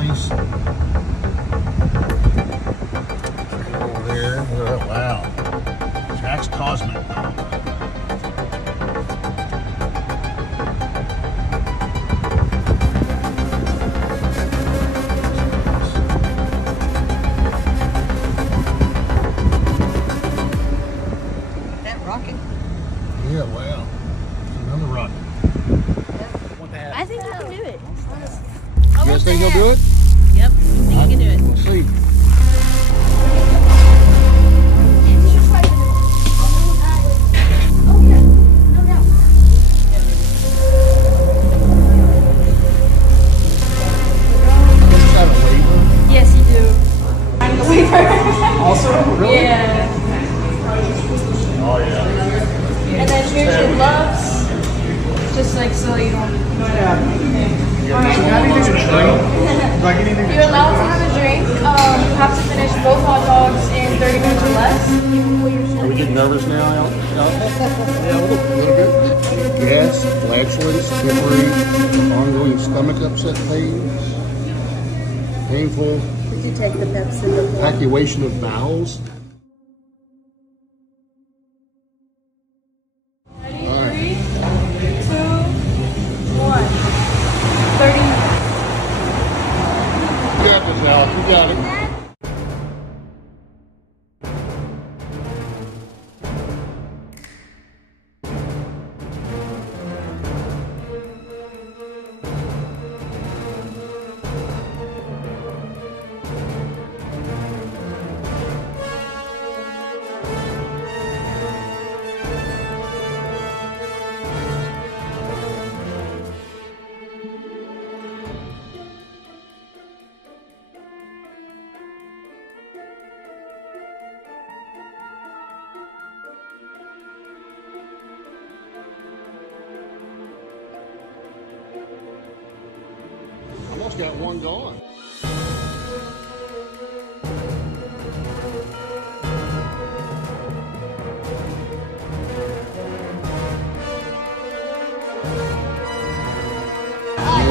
place. Over there. Oh, wow. Jack's Cosmic. Yeah, wow. Another rocket. I think you can do it. You guys think he'll do it? Yep, I think you can do it. We'll see. Yes, you do. I'm the waiver. Also? Really? Yeah. Oh, yeah. And then here's your gloves. Just like so you don't. You're You're allowed to have a drink. You have to finish both hot dogs in 30 minutes or less. Are we getting nervous now, Al? Yeah, a little bit. Gas, flatulence, delivery, ongoing stomach upset pain, painful Did you take the Pepsi before? evacuation of bowels. Ready? All right. 3, 2, 1. 30. You got this, Al. You got it. Almost got one gone.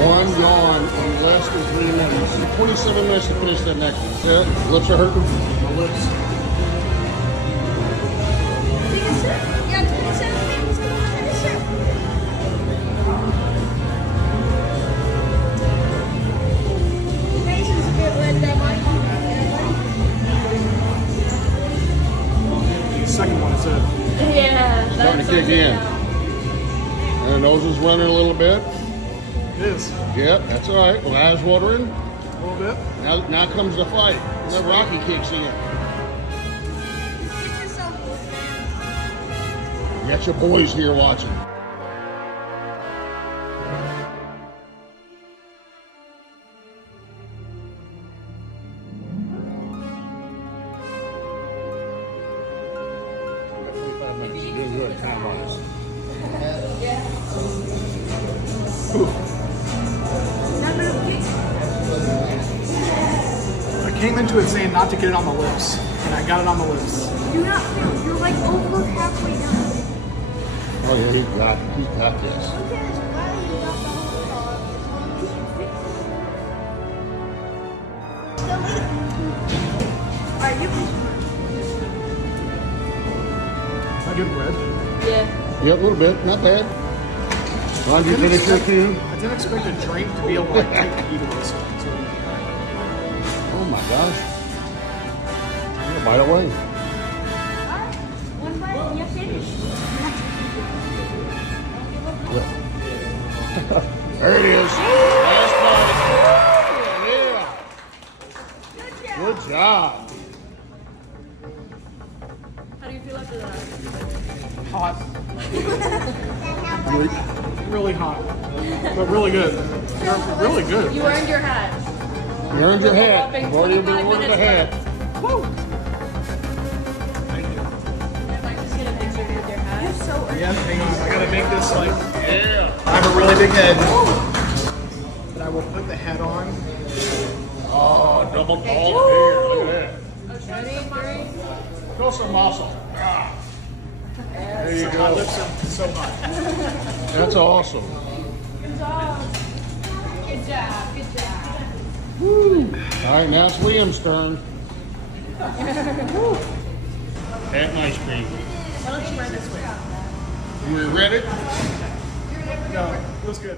One gone in less than 3 minutes. 27 minutes to finish that next one. Yeah, lips are hurting. My lips. Take a sip. Yeah, 27 minutes. Come on, take a sip. Your face is a bit red, that might The second one is it. Yeah. Starting to kick in. And the nose is running a little bit. It is. Yep, that's all right. Well, eyes watering. A little bit. Now comes the fight. Then Rocky kicks in. Get yourself. You got your boys here watching. You're doing good, time-wise. I came into it saying not to get it on the lips, and I got it on the lips. Do not feel. You're like over halfway done. Oh yeah, he's got this. Okay, that's why you got the whole dog. Still eat. Alright, you can. I get bread. Yeah. Yep, a little bit, not bad. Ron, you finish your too? I didn't expect a drink to be able to like, take the heat away. Oh my gosh. You're gonna bite away. Alright, one bite and you're finished. There it is. Last bite. Yeah. Good job. How do you feel after that? Hot. Really hot. But really good. They're really good. You earned your hat. You earned your hat. Whopping You've already 25 awarded the minutes hat. Woo! If I just get a picture with your hat. You're so early. Yeah, hang on. I gotta make this like. Yeah. I have a really big head. But I will put the head on. Oh, double all there. Look at that. Ready? 3. Show some muscle. Ah. There you My go. lips are so hot. That's awesome. Good job. Good job. Good job. All right, now it's Liam's turn. Hat and ice cream. Why don't you run this way? You ready? No, it was good.